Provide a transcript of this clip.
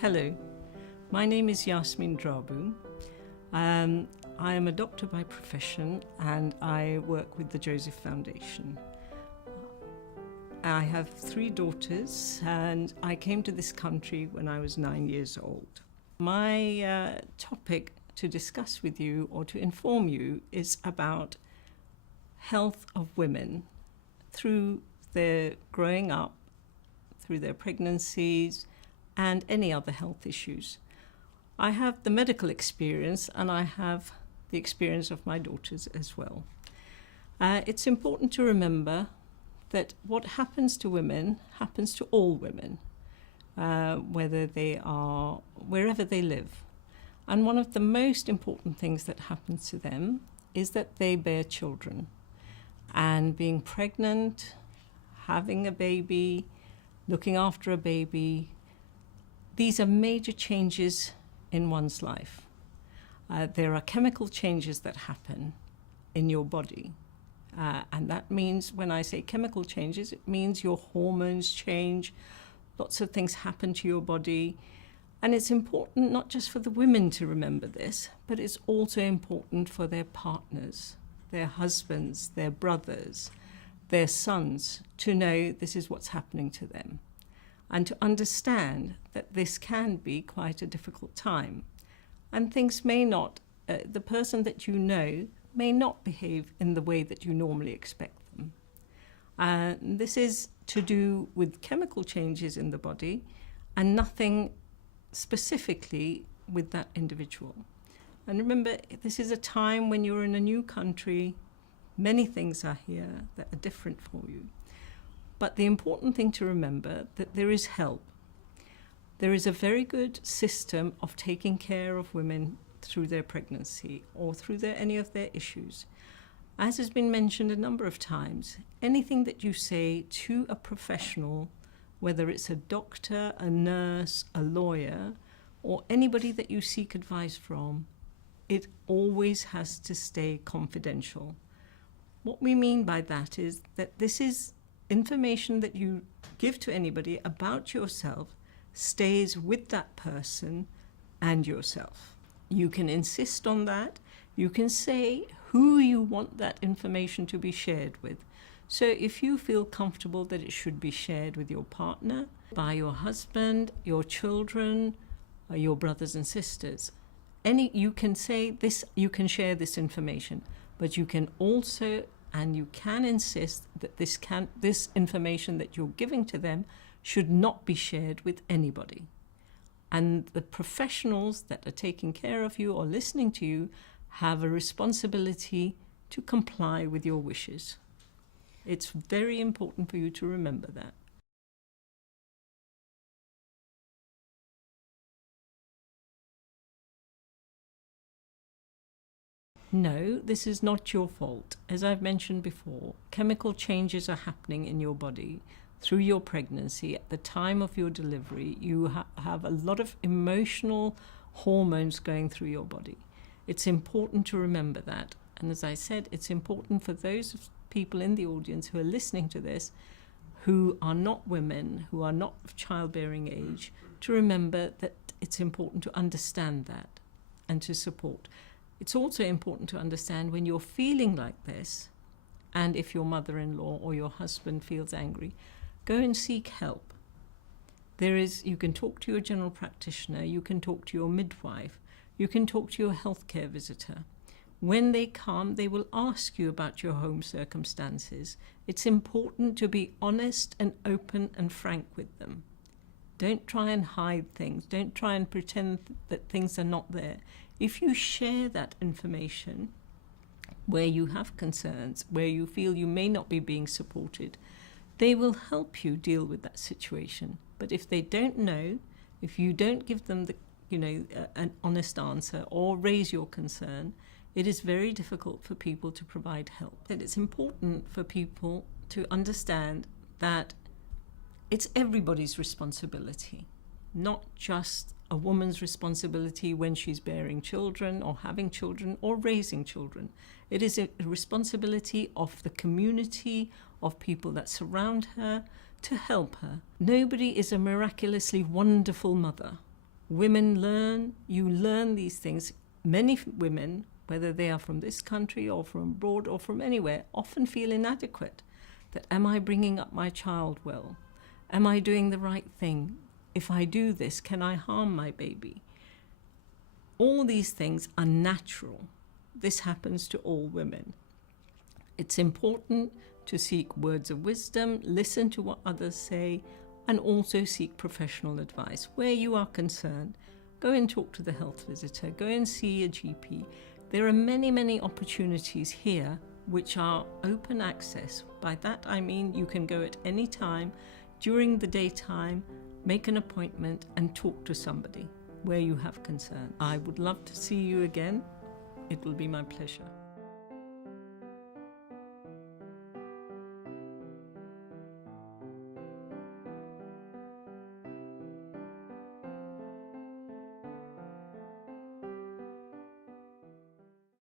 Hello, my name is Yasmin Drabu. I am a doctor by profession and I work with the Joseph Foundation. I have 3 daughters and I came to this country when I was 9 years old. My topic to discuss with you or to inform you is about health of women through their growing up, through their pregnancies, and any other health issues. I have the medical experience and I have the experience of my daughters as well. It's important to remember that what happens to women happens to all women, whether they are, wherever they live. And one of the most important things that happens to them is that they bear children. And being pregnant, having a baby, looking after a baby, these are major changes in one's life. There are chemical changes that happen in your body. And that means, when I say chemical changes, it means your hormones change, lots of things happen to your body. And it's important not just for the women to remember this, but it's also important for their partners, their husbands, their brothers, their sons, to know this is what's happening to them. And to understand that this can be quite a difficult time. And things may not, the person that you know may not behave in the way that you normally expect them. And this is to do with chemical changes in the body and nothing specifically with that individual. And remember, this is a time when you're in a new country, many things are here that are different for you. But the important thing to remember that there is help. There is a very good system of taking care of women through their pregnancy or through any of their issues. As has been mentioned a number of times, anything that you say to a professional, whether it's a doctor, a nurse, a lawyer, or anybody that you seek advice from, it always has to stay confidential. What we mean by that is that this is information that you give to anybody about yourself stays with that person and yourself. You can insist on that. You can say who you want that information to be shared with. So if you feel comfortable that it should be shared with your partner, by your husband, your children, or your brothers and sisters, you can say this, you can share this information, but you can also and you can insist that this information that you're giving to them should not be shared with anybody. And the professionals that are taking care of you or listening to you have a responsibility to comply with your wishes. It's very important for you to remember that. No, this is not your fault. As I've mentioned before, chemical changes are happening in your body through your pregnancy. At the time of your delivery, you have a lot of emotional hormones going through your body. It's important to remember that. And as I said, it's important for those people in the audience who are listening to this, who are not women, who are not of childbearing age, to remember that it's important to understand that and to support. It's also important to understand when you're feeling like this, and if your mother-in-law or your husband feels angry, go and seek help. You can talk to your general practitioner, you can talk to your midwife, you can talk to your healthcare visitor. When they come, they will ask you about your home circumstances. It's important to be honest and open and frank with them. Don't try and hide things. Don't try and pretend that things are not there. If you share that information where you have concerns, where you feel you may not be being supported, they will help you deal with that situation. But if they don't know, if you don't give them an honest answer or raise your concern, it is very difficult for people to provide help. And it's important for people to understand that it's everybody's responsibility, not just a woman's responsibility when she's bearing children or having children or raising children. It is a responsibility of the community, of people that surround her, to help her. Nobody is a miraculously wonderful mother. Women learn, you learn these things. Many women, whether they are from this country or from abroad or from anywhere, often feel inadequate. That, am I bringing up my child well? Am I doing the right thing? If I do this, can I harm my baby? All these things are natural. This happens to all women. It's important to seek words of wisdom, listen to what others say, and also seek professional advice. Where you are concerned, go and talk to the health visitor, go and see a GP. There are many, many opportunities here which are open access. By that I mean you can go at any time during the daytime, make an appointment and talk to somebody where you have concern. I would love to see you again. It will be my pleasure.